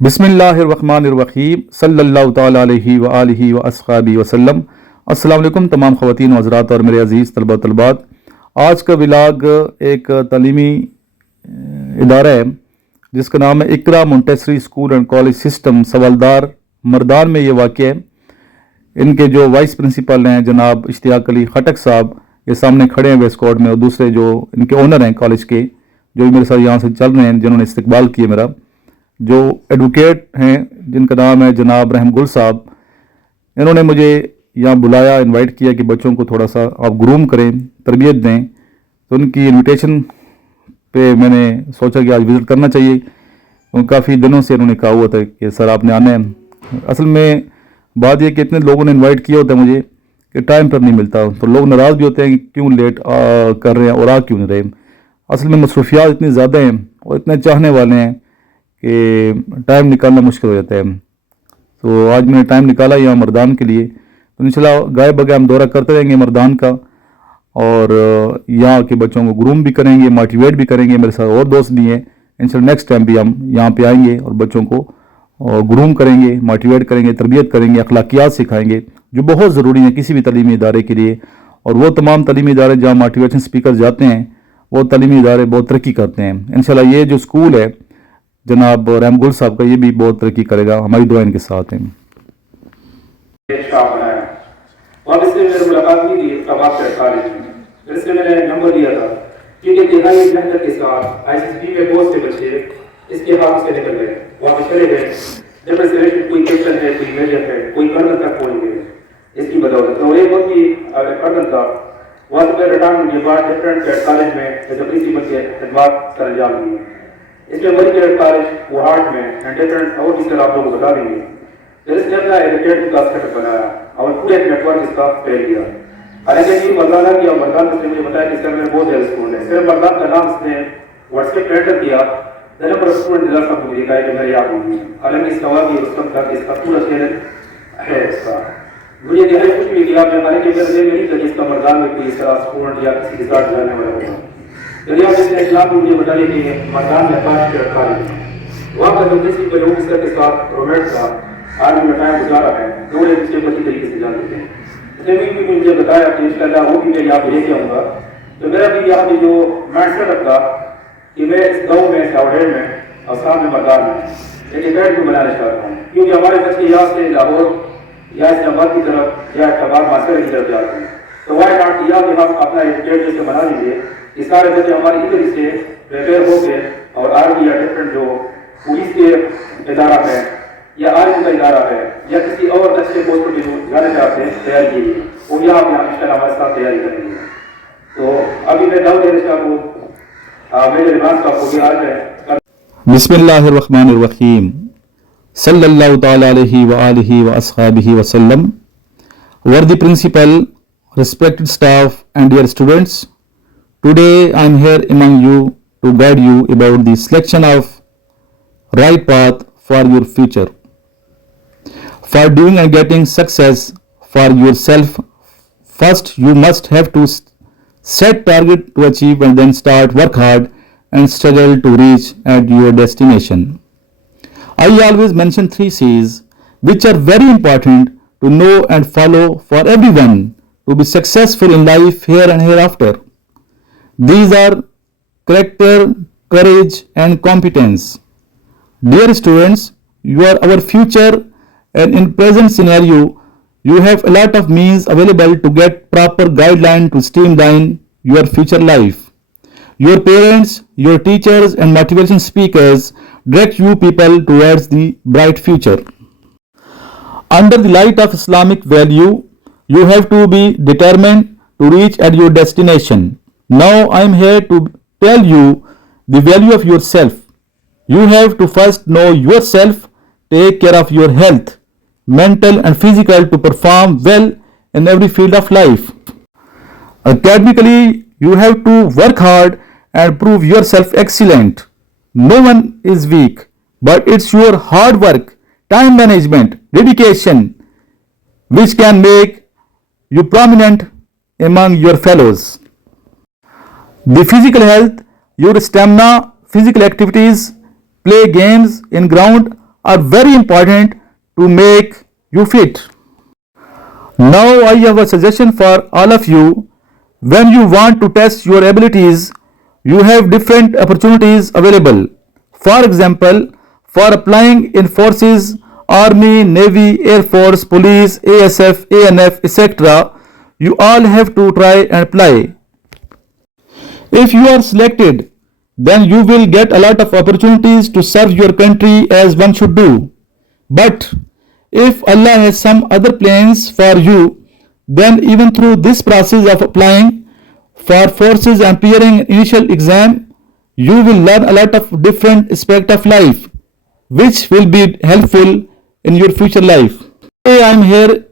बिस्मिल्लाहिर्रहमानिर्रहीम सल्लल्लाहु ताला अलैहि व आलिहि व अस्हाबी वसल्लम। अस्सलाम वालेकुम तमाम ख़वातीन व हज़रात और मेरे अज़ीज़ तलबा तलबात। आज का व्लॉग एक तालीमी इदारा है जिसका नाम है Iqra Montessori school and college system Sawaldher Mardan में ये वाक़ है। इनके जो वाइस प्रिंसिपल हैं जनाब इश्तियाक अली खटक साहब, ये सामने खड़े हैं वेस्ट कोर्ट में, और दूसरे जो इनके ओनर हैं कॉलेज के, जो मेरे साथ यहाँ से चल रहे हैं, जिन्होंने इस्तकबाल किया मेरा, जो एडवोकेट हैं जिनका नाम है जनाब रहमगुल साहब। इन्होंने मुझे यहाँ बुलाया, इनवाइट किया कि बच्चों को थोड़ा सा आप ग्रूम करें, तरबियत दें। तो उनकी इनविटेशन पे मैंने सोचा कि आज विज़िट करना चाहिए। तो काफ़ी दिनों से इन्होंने कहा हुआ था कि सर आपने आना है। असल में बात यह कि इतने लोगों ने इन्वाइट किया होता है मुझे कि टाइम पर नहीं मिलता, तो लोग नाराज़ भी होते हैं कि क्यों लेट कर रहे हैं और आ क्यों नहीं रहे। असल में मसरूफियात इतनी ज़्यादा हैं और इतने चाहने वाले हैं कि टाइम निकालना मुश्किल हो जाता है। तो आज मैंने टाइम निकाला यहाँ मरदान के लिए। तो इंशाल्लाह गाय बगैर हम दौरा करते रहेंगे मरदान का, और यहाँ के बच्चों को ग्रूम भी करेंगे, मोटिवेट भी करेंगे। मेरे साथ और दोस्त भी हैं, इंशाल्लाह नेक्स्ट टाइम भी हम यहाँ पे आएंगे और बच्चों को ग्रूम करेंगे, मोटिवेट करेंगे, तरबियत करेंगे, अखलाकियात सिखाएंगे जो बहुत ज़रूरी है किसी भी तालीमी इदारे के लिए। और वो तमाम तालीमी इदारे जहाँ मोटिवेशन स्पीकर जाते हैं वो तालीमी इदारे बहुत तरक्की करते हैं। इंशाल्लाह ये जो स्कूल है जनाब रहमगुल साहब का, ये भी बहुत तरक्की करेगा। हमारी दुआ इनके साथ हैं। और इससे मेरी मुलाकात हुई थी तबाक के कॉलेज में। इससे मैंने नंबर दिया था क्योंकि दिहाई मेहनत के साथ आईसीएसबी में बहुत से बच्चे इसके हाथ से निकल गए, वहाँ चले गए। जब सिलेक्टेड कोई कैप्टन है, कोई मेजर है, कोई कर्नल तक पहुँच गए इसकी बदौलत। तो एक बहुत ही कर्नल था, वहाँ से रिटायरमेंट के बाद डिफरेंट कॉलेज में एज प्रिंसिपल के खिदमत सर अंजाम दिए। इसमें मरी कैडेट कॉलेज वहाट में एंड डिफरेंट और भी आप लोग बता देंगे। फिर इसने अपना एजुकेट का सेटअप बनाया और पूरे नेटवर्क इसका फैल किया। हालांकि ये मरदाना किया, मरदान ने मुझे बताया कि इसका मेरे बहुत ज़्यादा स्कूल है। सिर्फ मरदान का नाम इसने व्हाट्सएप पे एंटर किया, द नंबर ऑफ स्टूडेंट दिला सब मुझे कहा कि मेरे याद होंगी। हालांकि इसका वाकई रुस्तम तक इसका पूरा चैनल है इसका। मुझे दिहाई कुछ भी किया, मैं हालांकि मेरे दिल में नहीं था कि इसका मरदान में कोई इसका स्टूडेंट या किसी के साथ जाने वाला होगा। यदि आप इसने इस्लाम को मुझे बताइए कि मरदान में 5 के कॉलेज वहाँ पर जो प्रिंसिपल ऑफिसर के साथ रोमेट था, आर्मी में टाइम गुजारा है, दोनों एक दूसरे को अच्छी तरीके से जानते थे। इसने भी मुझे बताया कि इंशाल्लाह वो भी मैं यहाँ पे लेके आऊँगा। तो मेरा भी यहाँ पे जो माइंड सेटअप था कि मैं इस गाँव में सावड़ेर में और सामने मरदान में एक एकेडमी बनाना चाहता हूँ, क्योंकि हमारे बच्चे यहाँ से लाहौर या इस्लामाबाद की तरफ या इस्लामाबाद मास्टर की तरफ जाते हैं। तो वाई नॉट यहाँ पे हम अपना एजुकेट जैसे बना लीजिए कि सारे बच्चे हमारे इधर से प्रिपेयर हो गए और आर्मी या डिफरेंट जो पुलिस के इदारा है या आर्मी का इदारा है या किसी और अच्छे पोस्ट पर जो जाना चाहते हैं तैयारी के लिए, वो यहाँ पे इंशाल्लाह हमारे साथ तैयारी करेंगे। तो अभी मैं दाऊद अली साहब को मेरे इमरान साहब को भी आज है बिस्मिल्लाहिर्रहमानिर्रहीम सल्लल्लाहु ताला अलैहि व आलिहि व अस्हाबिहि वसल्लम। वर्दी principal, respected staff and dear students, today I am here among you to guide you about the selection of right path for your future. For doing and getting success for yourself, first you must have to set target to achieve and then start work hard and struggle to reach at your destination. I always mention 3 C's which are very important to know and follow for everyone to be successful in life here and hereafter. These are character, courage and competence. Dear students, you are our future, and in present scenario you have a lot of means available to get proper guideline to streamline your future life. Your parents, your teachers and motivation speakers direct you people towards the bright future. Under the light of Islamic value, you have to be determined to reach at your destination. Now I am here to tell you the value of yourself. You have to first know yourself, take care of your health, mental and physical, to perform well in every field of life. Academically, you have to work hard and prove yourself excellent. No one is weak, but it's your hard work, time management, dedication which can make you prominent among your fellows. The physical health, your stamina, physical activities, play games in ground are very important to make you fit. Now I have a suggestion for all of you. When you want to test your abilities, you have different opportunities available. For example, for applying in forces, Army, Navy, Air Force, Police, ASF, ANF, etc., you all have to try and apply. If you are selected, then you will get a lot of opportunities to serve your country as one should do. But if Allah has some other plans for you, then even through this process of applying for forces and appearing in initial exam, you will learn a lot of different aspects of life, which will be helpful in your future life. Today I am here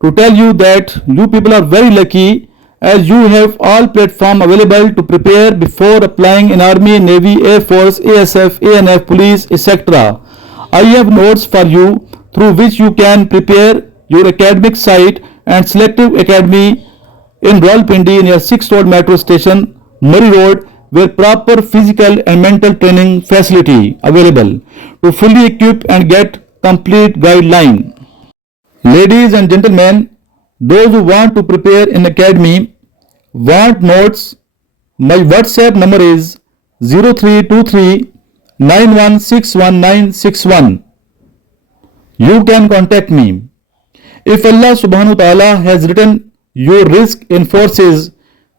to tell you that you people are very lucky, as you have all platform available to prepare before applying in Army, Navy, Air Force, ASF, ANF, Police, etc. I have notes for you through which you can prepare your academic site and Selective Academy in Rawalpindi near 6th Road Metro Station, Murree Road, where proper physical and mental training facility available to fully equip and get complete guideline. Ladies and gentlemen, those who want to prepare in academy, want notes, my WhatsApp number is 0323 9161 You can contact me. If Allah subhanahu wa ta'ala has written your risk in forces,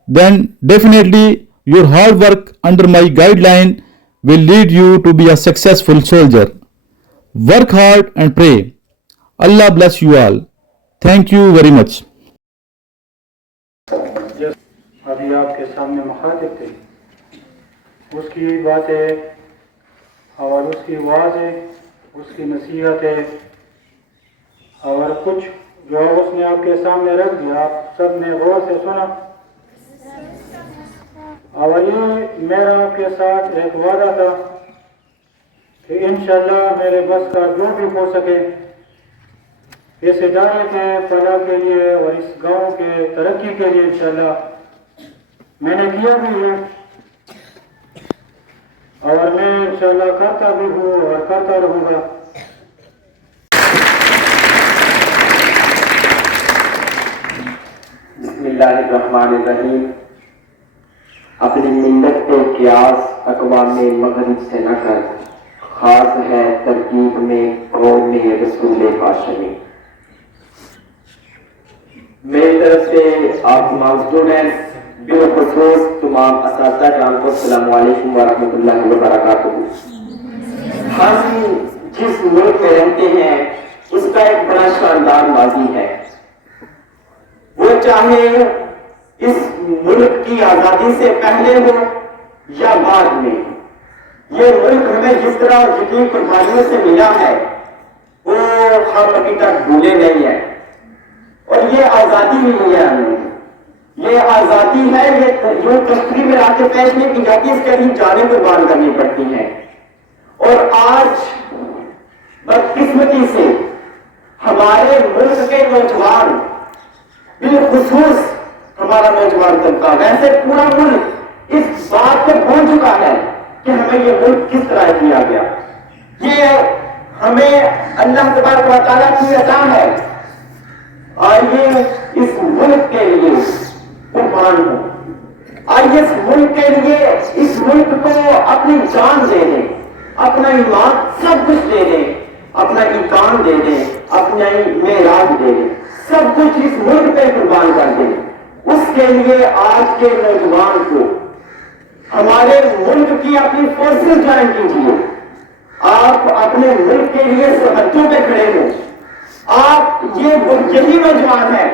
then definitely your hard work under my guideline will lead you to be a successful soldier. Work hard and pray. Allah bless you all. Thank you very much. ابھی آپ کے سامنے مخاطب تھے، اس کی باتیں اور اس کی واضح اس کی نصیحتیں اور کچھ جو اس نے آپ کے سامنے رکھ دیا، آپ سب نے غور سے سنا. اور یہ میرا آپ کے ساتھ ایک وعدہ تھا کہ انشاءاللہ میرے بس کا جو بھی ہو سکے اس ادارے کے فلاح کے لیے اور اس گاؤں کے ترقی کے لیے انشاءاللہ میں نے کیا بھی ہے اور میں انشاءاللہ کرتا بھی ہوں اور کرتا رہوں گا. بسم اللہ الرحمن الرحیم. اپنی ملت پہ قیاس اقوام مغرب سے نہ کر، خاص ہے ترکیب میں قوم رسول ہاشمی. میری طرف سے آپ تمام اسٹوڈنٹس، بالخصوص تمام اساتذہ جان کو السلام علیکم ورحمۃ اللہ وبرکاتہ. ہم جس ملک میں رہتے ہیں اس کا ایک بڑا شاندار ماضی ہے. وہ چاہے اس ملک کی آزادی سے پہلے ہو یا بعد میں، یہ ملک ہمیں جس طرح یقین قربانیوں سے ملا ہے وہ ہم ابھی تک بھولے نہیں ہیں. اور یہ آزادی نہیں ہے ہمیں، یہ آزادی ہے، یہ جو کشتی میں راتیں پیش نہیں کی جاتی، اس کے لیے جانیں قربان کرنی پڑتی ہیں. اور آج بدقسمتی سے ہمارے ملک کے نوجوان، بالخصوص ہمارا نوجوان طبقہ، ویسے پورا ملک اس بات کو بھول چکا ہے کہ ہمیں یہ ملک کس طرح دیا گیا. یہ ہمیں اللہ تبارک و تعالیٰ کی عطا ہے. آئیے اس ملک کے لیے قربان ہو، آئیے اس ملک کے لیے، اس ملک کو اپنی جان دے دیں، اپنا ایمان سب کچھ دے دیں، اپنا ایمان دے دیں، اپنا معراج دے دیں، سب کچھ اس ملک پہ قربان کر دیں. اس کے لیے آج کے نوجوان کو ہمارے ملک کی اپنی فورسز جوائن کیجیے. آپ اپنے ملک کے لیے سرحدوں پہ کھڑے ہوں. آپ یہی نوجوان ہیں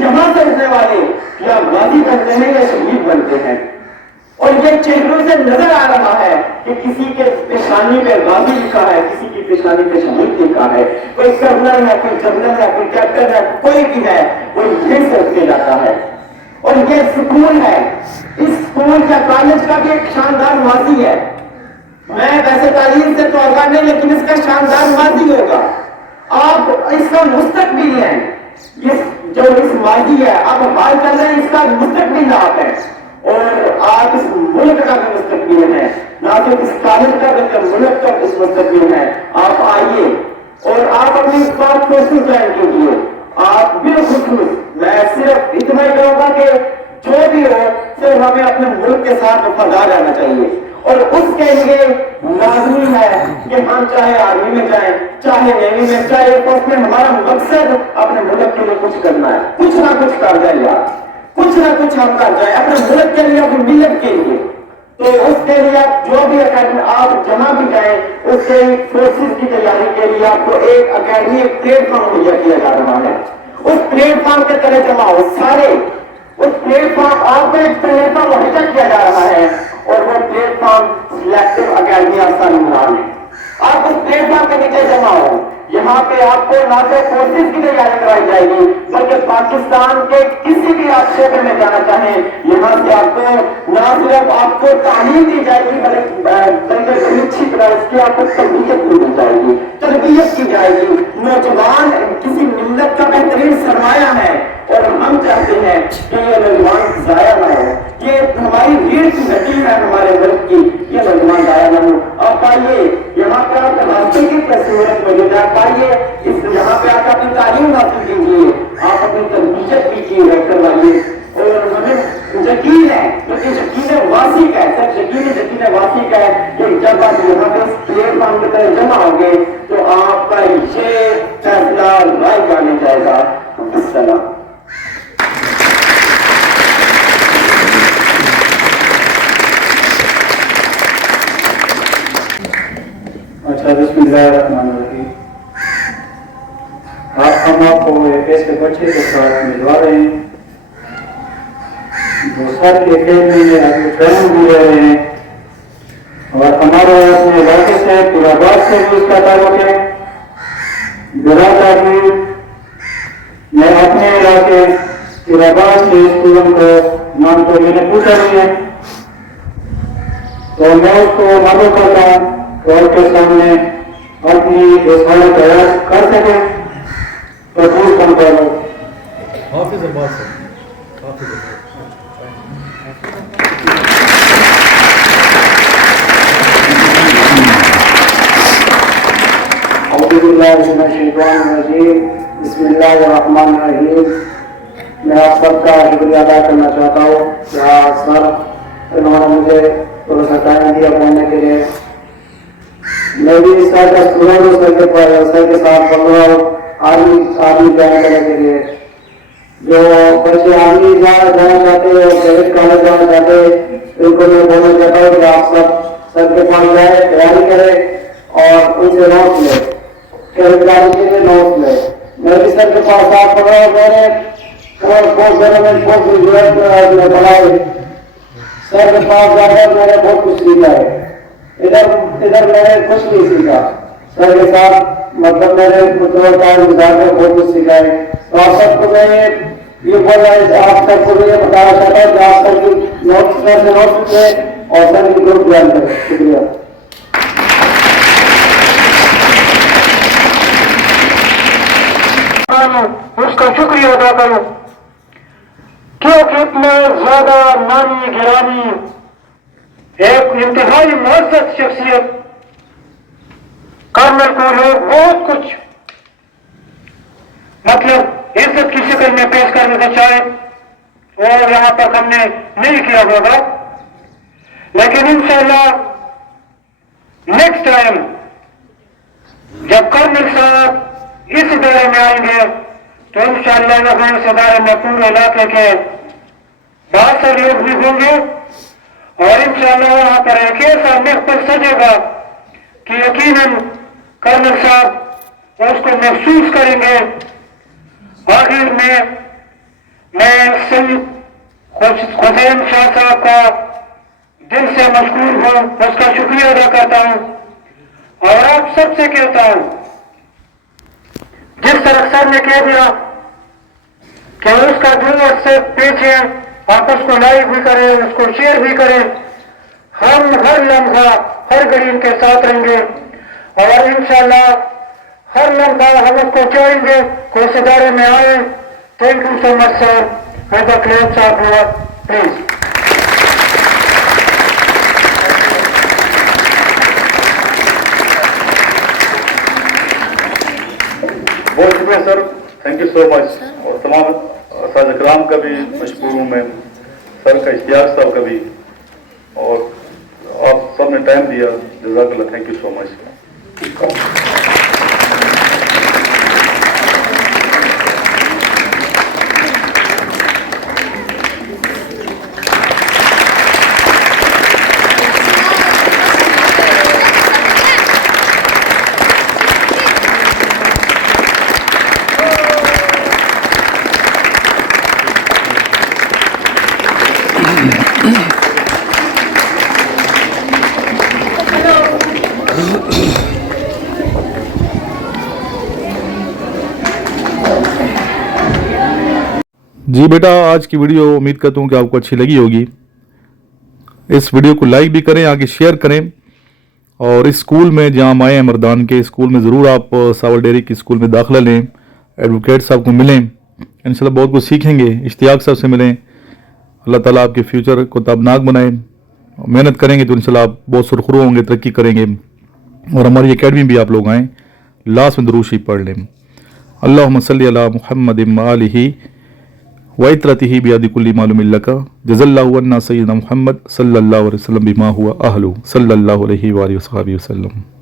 جہاں سے اٹھنے والے یا غازی بنتے ہیں یا شہید بنتے ہیں. اور یہ چہروں سے نظر آ رہا ہے کہ کسی کے پیشانی پہ غازی لکھا ہے، کسی کی پیشانی پہ شہید لکھا ہے. کوئی کرنل ہے، کوئی جنرل ہے، کوئی کیپٹن ہے، کوئی بھی ہے، وہ یہ سوچ کے جاتا ہے. اور یہ سکول ہے، اس سکول یا کالج کا بھی ایک شاندار ماضی ہے. میں ویسے تعلیم سے تو آگاہ نہیں، لیکن اس کا شاندار ماضی ہوگا. آپ اس کا مستقبل ہے، جو اس ماضی ہے آپ حال کر رہے ہیں، اس کا مستقبل آپ ہے. اور آپ اس ملک کا بھی مستقبل ہے، نہ صرف اس کالج کا بلکہ ملک کا اس مستقبل ہے. آپ آئیے कोर्सेज ज्वाइन कीजिए। आप बिलखुसूस मैं सिर्फ इतना ही कहूंगा कि जो भी हो सिर्फ हमें अपने मुल्क के साथ वफादार रहना चाहिए, और उसके लिए लाजमी है कि हम चाहे आर्मी में जाएं, चाहे नेवी में, चाहे एयरफोर्स में, हमारा मकसद अपने मुल्क के लिए कुछ करना है। कुछ ना कुछ कर जाए यार, कुछ ना कुछ हम कर जाए अपने मुल्क के लिए, अपनी मिल्लत के लिए। तो उसके लिए आप जो भी अकेडमी आप जहाँ भी जाएं, उसके फोर्सेज की तैयारी के लिए आपको एक अकेडमी, एक प्लेटफॉर्म मुहैया किया जा रहा है। उस प्लेटफॉर्म के तरह जमा हो सारे, उस प्लेटफॉर्म आपको एक प्लेटफॉर्म मुहैया किया जा रहा है, और वो प्लेटफॉर्म सिलेक्टिव अकेडमी आसान इमरान है। आप उस प्लेटफॉर्म के नीचे जमा हो। यहाँ पे आपको ना सिर्फ फोर्सेज की तैयारी कराई जाएगी, बल्कि पाकिस्तान के किसी भी आप क्षेत्र में जाना चाहें, यहाँ से आपको ना सिर्फ आपको तालीम दी जाएगी, बल्कि अच्छी तरह इसकी आपको तरबियत भी दी जाएगी, तरबियत की जाएगी। नौजवान किसी मिल्लत का बेहतरीन सरमाया है, और हम चाहते हैं कि ये नौजवान जाया ना हो। ये हमारी रीढ़ की हड्डी है हमारे मुल्क की, ये नौजवान जाया ना हो। आप आइए, यहाँ पे आप रास्ते की तस्वीरें मौजूद है, आप आइए, इस यहाँ पे आकर अपनी तालीम हासिल कीजिए, आप अपनी तरबियत कीजिए, करवाइए। और हमें यकीन है, क्योंकि यकीन वासिक है, सब यकीन वासिक है कि जब आप यहाँ पे इस प्लेटफॉर्म की तरह जमा होंगे तो आपका ये फैसला राय जाने जाएगा। अस्सलाम। अच्छा, बिस्मिल्लाहिर्रहमानिर्रहीम। हम आपको एक ऐसे बच्चे के साथ मिलवा रहे हैं जो सर के अकेडमी में अभी ट्रेनिंग भी ले रहे हैं, और हमारे अपने इलाके से इलाहाबाद से भी इसका ताल्लुक है। बिरादर भी मैं अपने इलाके इलाहाबाद के स्टूडेंट को नाम तो मैंने पूछा नहीं है, तो मैं उसको मदद करता हूँ और के सामने अपनी इस्तेमाल तैयार कर सके, तो दूर कम करो। हाफिज अब्बास सर, हाफिज बिस्मिल्लाहिर्रहमानिर्रहीम। मैं आप सबका शुक्रिया अदा करना चाहता हूँ कि आज सर इन्होंने मुझे थोड़ा सा टाइम दिया बोलने के लिए। मैं भी इस साल का स्टूडेंट हूँ, सर के साथ पढ़ रहा हूँ आर्मी ज्वाइन करने के लिए। जो बच्चे आर्मी जाना चाहते हैं और क्रेडिट कॉलेज जाना चाहते हैं, उनको मैं बोलना चाहता हूँ कि आप सब सर के पास जाए, तैयारी करें और उनसे नोट्स लें, क्रेडिट कॉलेज के लिए नोट्स लें। मैं भी सर के पास साथ पढ़ रहा हूँ, मैंने पोस्ट गवर्नमेंट पोस्ट ग्रेजुएट पढ़ाई, सर के पास जाकर मैंने बहुत कुछ सीखा है। इधर मैंने कुछ नहीं सीखा, सर के साथ मतलब मैंने टाइम गुजार कर बहुत कुछ सीखा है। तो आप सबको मैं ये बोल रहा है, आप सबको मैं ये बताना चाहता हूँ कि आप सबकी नोट्स में से नोट्स लें और सर की ग्रुप ज्वाइन करें। शुक्रिया। उसका शुक्रिया अदा करो, क्योंकि इतना ज्यादा नामी गिरामी एक इंतहाई मुअज़्ज़ज़ शख्सियत कर्नल को लोग बहुत कुछ मतलब इज्जत की शक्ल में पेश करने से शायद और यहाँ तक हमने नहीं किया होगा, लेकिन इंशाअल्लाह नेक्स्ट टाइम जब कर्नल साहब इस इदारे में आएंगे तो इंशाअल्लाह हम इस इदारे में पूरे इलाके के बहुत सारे लोग भी होंगे, और इंशाअल्लाह वहां पर एक ऐसा महफिल सजेगा कि यकीनन कर्नल साहब उसको महसूस करेंगे। आखिर में मैं सैयद हुसैन शाह साहब का दिल से मशकूर हूँ, उसका शुक्रिया अदा करता हूँ, और आप सबसे कहता हूँ जिस तरह सर ने कह दिया कि उसका जो से पीछे आप उसको लाइक भी करें, उसको शेयर भी करें। हम हर लम्हा हर घड़ी उनके साथ रहेंगे, और इंशाअल्लाह हर लम्हा हम उसको चाहेंगे कोई इस इदारे में आए। Thank you so much sir. साहब प्लीज। शुक्रिया sir, thank you so much. और तमाम असातिज़ा किराम का भी मशकूर हूँ मैं, सर का, इश्तियाक साहब का भी, और आप सब ने टाइम दिया, जज़ाकल्लाह, थैंक यू सो मच। जी बेटा, आज की वीडियो उम्मीद करता हूँ कि आपको अच्छी लगी होगी। इस वीडियो को लाइक भी करें, आगे शेयर करें, और इस स्कूल में जहाँ हम आए हैं मर्दान के स्कूल में, ज़रूर आप सावलडेरी की स्कूल में दाखिला लें, एडवोकेट साहब को मिलें, इंशाल्लाह बहुत कुछ सीखेंगे, इश्तियाक साहब से मिलें। अल्लाह ताला आपके फ्यूचर को ताबनाक बनाए, मेहनत करेंगे तो इंशाल्लाह आप बहुत सुरखरू होंगे, तरक्की करेंगे। और हमारी एकेडमी भी आप लोग आएँ, लास्ट में दुरूद शरीफ पढ़ लें। अल्लाहुम्मा सल्ली अला मुहम्मदिन व आलिही व इत्रतिही बियदि कुल्ली मालूमिन लका जज़ल्लाहु अन्ना सय्यिदना मुहम्मद सल्लल्लाहु अलैहि वसल्लम बिमा हुवा अहलु सल्लल्लाहु अलैहि व आलिहि वसल्लम।